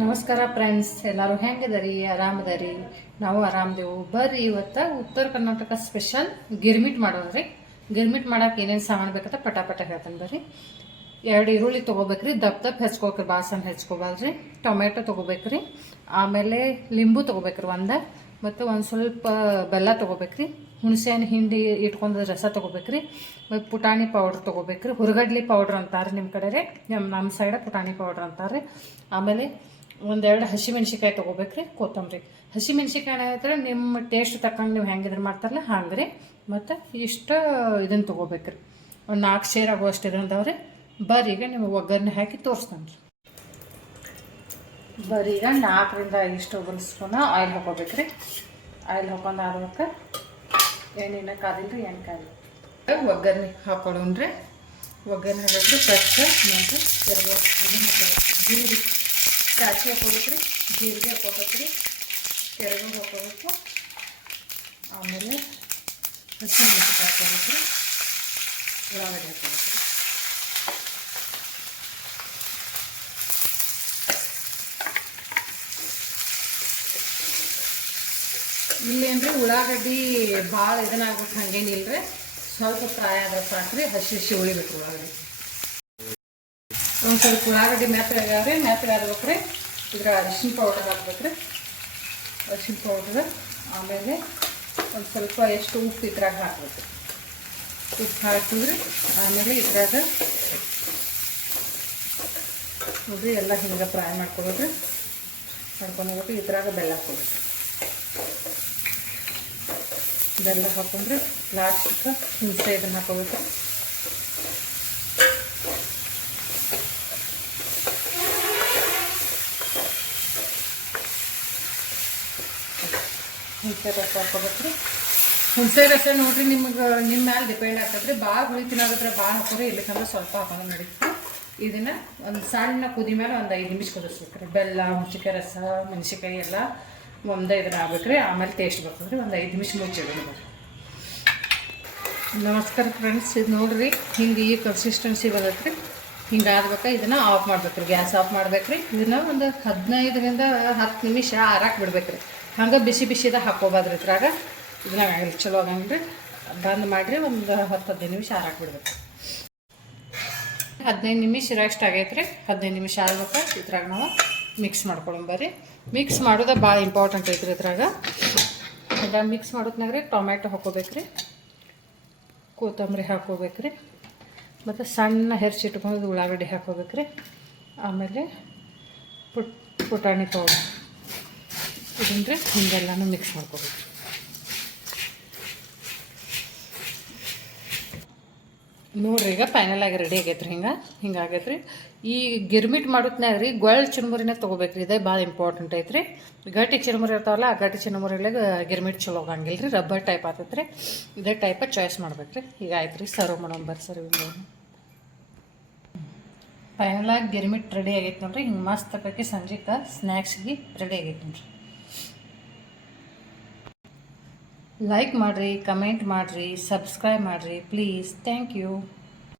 ನಮಸ್ಕಾರ ಫ್ರೆಂಡ್ಸ್, ಎಲ್ಲರೂ ಹೆಂಗಿದರಿ? ಆರಾಮದರಿ? ನಾವು ಆರಾಮದೇವು. ಬರ್ರಿ ಇವತ್ತು ಉತ್ತರ ಕರ್ನಾಟಕ ಸ್ಪೆಷಲ್ ಗಿರ್ಮಿಟ್ ಮಾಡೋದ್ರಿ. ಗಿರ್ಮಿಟ್ ಮಾಡಕ್ಕೆ ಏನೇನು ಸಾಮಾನು ಬೇಕಂತ ಪಟ ಹೇಳ್ತಾನೆ. ಬರ್ರಿ. 2 ಈರುಳ್ಳಿ ತೊಗೋಬೇಕ್ರಿ, ದಪ್ಪ ಹೆಚ್ಕೋಬೇಕ್ರಿ, ಬಾಸನ್ ಹೆಚ್ಕೋಬಾರ್ದ್ರಿ. ಟೊಮೆಟೊ ತೊಗೋಬೇಕ್ರಿ, ಆಮೇಲೆ ಲಿಂಬು ತೊಗೋಬೇಕ್ರಿ ಮತ್ತು ಒಂದು ಸ್ವಲ್ಪ ಬೆಲ್ಲ ತೊಗೋಬೇಕ್ರಿ. ಹುಣಸೆಹಣ್ಣು ಹಿಂಡಿ ಇಟ್ಕೊಂಡು ರಸ ತೊಗೋಬೇಕ್ರಿ. ಮತ್ತು ಪುಟಾಣಿ ಪೌಡ್ರ್ ತೊಗೋಬೇಕ್ರಿ. ಹುರ್ಗಡ್ಲಿ ಪೌಡ್ರ್ ಅಂತಾರೆ ನಿಮ್ಮ ಕಡೆ ರೀ, ನಮ್ಮ ಸೈಡ ಪುಟಾಣಿ ಪೌಡ್ರ್ ಅಂತಾರೆ. ಆಮೇಲೆ 1-2 ಹಸಿಮೆಣ್ಸಿಕಾಯಿ ತೊಗೋಬೇಕ್ರಿ. ಕೊತ್ತಂಬರಿ, ಹಸಿಮೆಣ್ಸಿಕಾಯಿ ಐತ್ರೆ ನಿಮ್ಮ ಟೇಸ್ಟ್ ತಕ್ಕಂಗೆ ನೀವು ಹೆಂಗಿದ್ರೆ ಮಾಡ್ತಾರಲ್ಲ ಹಂಗೆ ರೀ. ಮತ್ತು ಇಷ್ಟು ಇದನ್ನು ತೊಗೋಬೇಕ್ರಿ, ಒಂದು 4 ಸೇರ್ ಆಗುವಷ್ಟು ಇದ್ರಂದವ್ರಿ. ಬರ್ರಿ ಈಗ ನಿಮಗೆ ಒಗ್ಗರಣೆ ಹಾಕಿ ತೋರಿಸ್ತಾನೆ ರೀ. ಬರ್ರಿ ಈಗ 4-5 ಟೇಬಲ್ ಸ್ಪೂನ್ ಆಯಿಲ್ ಹಾಕೋಬೇಕ್ರಿ. ಆಯಿಲ್ ಹಾಕೊಂಡು ಆಡ್ಬೇಕು. ಎಣ್ಣೆನ ಕಾದಿಲ್ರಿ, ಎಣ್ಣೆ ಕಾದಿಲ್ಲ. ಒಗ್ಗರಣೆ ಹಾಕೊಳ್ಳೋಣ್ರಿ. ಒಗ್ಗರಣೆ ಹಾಕಿದ್ರೆ ಫಸ್ಟ್ ಮತ್ತು ಜೀರಿಗೆ ಸಾಸಿವೆ ಹಾಕೋಬೇಕ್ರಿ, ಜೀರಿಗೆ ಹಾಕೋಬೇಕ್ರಿ, ಕೆರಗು ಹಾಕೋಬೇಕು. ಆಮೇಲೆ ಹಸಿಮೆಣಸಿನಕಾಯಿ ಹಾಕೋಬೇಕ್ರಿ, ಉಳ್ಳಾಗಡ್ಡೆ ಹಾಕೋಬೇಕ್ರಿ. ಇಲ್ಲೇನ್ರಿ ಉಳ್ಳಾಗಡ್ಡಿ ಭಾಳ ಇದನ್ನಾಗ್ಬೇಕು ಹಂಗೇನಿಲ್ರಿ, ಸ್ವಲ್ಪ ಫ್ರೈ ಆದ್ರೆ ಸಾಕ್ರಿ. ಹಸಿ ಉಳಿಬೇಕು ಉಳ್ಳಾಗಡ್ಡಿ. ಒಂದು ಸ್ವಲ್ಪ ಉಳ್ಳಾಗಡ್ಡಿ ಮೆತ್ತಗಾಗ್ರಿ, ಮೆತ್ತಗಾಗ್ಬೇಕ್ರಿ. ಇದ್ರ ಅರಿಶಿನ ಪೌಡರ್ ಹಾಕ್ಬೇಕ್ರಿ, ಅರಿಶಿನ ಪೌಡ್ರ್. ಆಮೇಲೆ ಒಂದು ಸ್ವಲ್ಪ ಎಷ್ಟು ಉಪ್ಪು ಇದ್ರಾಗ ಹಾಕ್ಬೇಕು. ಉಪ್ಪು ಹಾಕಿದ್ರಿ ಆಮೇಲೆ ಇದ್ರಾಗ ನೋಡಿರಿ ಎಲ್ಲ ಹಿಂಗೆ ಫ್ರೈ ಮಾಡ್ಕೊಬೇಕ್ರಿ. ಮಾಡ್ಕೊಂಡೋಗ್ಬೇಕು. ಇದ್ರಾಗ ಬೆಲ್ಲ ಹಾಕ್ಕೋಬೇಕು. ಬೆಲ್ಲ ಹಾಕೊಂಡ್ರೆ ಲಾಸ್ಟಿಗೆ ಹುಣಸೆ ಇದನ್ನು ಹಾಕೋಬೇಕು. ಹುಣಸೆ ರಸ ಹಾಕೋಬೇಕ್ರಿ. ಹುಣಸೆ ರಸ ನೋಡಿರಿ ನಿಮ್ಗೆ ನಿಮ್ಮ ಮ್ಯಾಲೆ ಡಿಪೆಂಡ್ ಆಗ್ತದ್ರಿ. ಭಾಳ ಹುಳಿ ತಿನ್ನೋದ್ರೆ ಭಾಳ ಹಾಕೋರಿ, ಇಲ್ಲಕಂದ್ರೆ ಸ್ವಲ್ಪ ಹಾಕೊಂಡು ನಡೀತೀವಿ. ಇದನ್ನು ಒಂದು ಸಣ್ಣ ಕುದಿ ಮೇಲೆ ಒಂದು 5 ನಿಮಿಷ ಕುದಿಸ್ಬೇಕ್ರಿ. ಬೆಲ್ಲ, ಹುಣಸೆಕಾಯಿ ರಸ, ಮೆಣಸಿಕಾಯಿ ಎಲ್ಲ ಒಂದೇ ಇದನ್ನು ಆಗ್ಬೇಕ್ರಿ. ಆಮೇಲೆ ಟೇಸ್ಟ್ ಬರ್ತದೆ ರೀ. ಒಂದು 5 ನಿಮಿಷ ಮುಚ್ಚಿಡೋಣ. ನಮಸ್ಕಾರ ಫ್ರೆಂಡ್ಸ್, ಇದು ನೋಡಿರಿ ಹಿಂಗೆ ಈ ಕನ್ಸಿಸ್ಟೆನ್ಸಿ ಬರುತ್ತೆ. ಹಿಂಗೆ ಆಗ್ಬೇಕು. ಇದನ್ನು ಆಫ್ ಮಾಡ್ಬೇಕ್ರಿ, ಗ್ಯಾಸ್ ಆಫ್ ಮಾಡ್ಬೇಕ್ರಿ. ಇದನ್ನು ಒಂದು 15ರಿಂದ 10 ನಿಮಿಷ ಆರಾಕ್ ಬಿಡ್ಬೇಕ್ರಿ. ಹಂಗೆ ಬಿಸಿದಾಗ ಹಾಕೋಬಾರ್ದ್ರಿ. ಇದ್ರಾಗ ಇದನ್ನ ಚಲೋ ಆಗಂಗಿಲ್ಲ. ಬಂದ್ ಮಾಡಿರಿ, ಒಂದು 10-15 ನಿಮಿಷ ಆರಾಕ್ ಬಿಡ್ಬೇಕು. 15 ನಿಮಿಷ ರೆಸ್ಟ್ ಆಗೈತ್ರಿ. 15 ನಿಮಿಷ ಆಗ್ಬೇಕು. ಇದ್ರಾಗ ನಾವು ಮಿಕ್ಸ್ ಮಾಡ್ಕೊಳಂಬರ್ರಿ. ಮಿಕ್ಸ್ ಮಾಡೋದು ಭಾಳ ಇಂಪಾರ್ಟೆಂಟ್ ಐತ್ರಿ. ಇದ್ರಾಗ ಮಿಕ್ಸ್ ಮಾಡೋದ್ನಾಗ್ರಿ ಟೊಮೆಟೊ ಹಾಕೋಬೇಕ್ರಿ, ಕೊತ್ತಂಬರಿ ಹಾಕೋಬೇಕ್ರಿ, ಮತ್ತು ಸಣ್ಣ ಹೆಚ್ಚಿಟ್ಕೊಂಡು ಉಳ್ಳಾಗಡ್ಡಿ ಹಾಕೋಬೇಕ್ರಿ. ಆಮೇಲೆ ಪುಟಾಣಿ ಪೌಡರ್ ಇದನ್ರಿ ಹಿಂಗೆಲ್ಲನೂ ಮಿಕ್ಸ್ ಮಾಡ್ಕೋಬೇಕು. ನೋಡಿರಿ ಈಗ ಫೈನಲ್ ಆಗಿ ರೆಡಿ ಆಗೈತ್ರಿ. ಹಿಂಗೆ ಆಗೈತ್ರಿ. ಈ ಗಿರ್ಮಿಟ್ ಮಾಡೋದ್ನಾಗ ರೀ ಗೊಳ್ಳ ಚಿನ್ಮುರಿನ ತೊಗೋಬೇಕ್ರಿ. ಇದೇ ಭಾಳ ಇಂಪಾರ್ಟೆಂಟ್ ಐತ್ರಿ. ಗಟ್ಟಿ ಚಿನ್ಮುರಿ ಇರ್ತಾವಲ್ಲ, ಆ ಗಟ್ಟಿ ಚಿನ್ಮುರಿಲಾಗ ಗಿರ್ಮಿಟ್ ಚಲೋ ಆಗಂಗಿಲ್ಲ ರೀ, ರಬ್ಬರ್ ಟೈಪ್ ಆಗ್ತೈತ್ರಿ. ಇದೇ ಟೈಪ ಚಾಯ್ಸ್ ಮಾಡ್ಬೇಕ್ರಿ. ಈಗ ಆಯ್ತು ರೀ, ಸರ್ವ್ ಮಾಡೋಣ ಸರ್ವಿಂಗ್. ಫೈನಲ್ ಆಗಿ ಗಿರ್ಮಿಟ್ ರೆಡಿ ಆಗೈತೆ ನೋಡ್ರಿ. ಹಿಂಗೆ ಮಸ್ತ್ ತಗೋಕೆ ಸಂಜೆಗೆ ಸ್ನ್ಯಾಕ್ಸ್ಗೆ ರೆಡಿ ಆಗೈತೆ ನೋಡ್ರಿ. ಲೈಕ್ ಮಾಡಿರಿ, ಕಮೆಂಟ್ ಮಾಡಿರಿ, ಸಬ್ಸ್ಕ್ರೈಬ್ ಮಾಡಿರಿ ಪ್ಲೀಸ್. Thank you.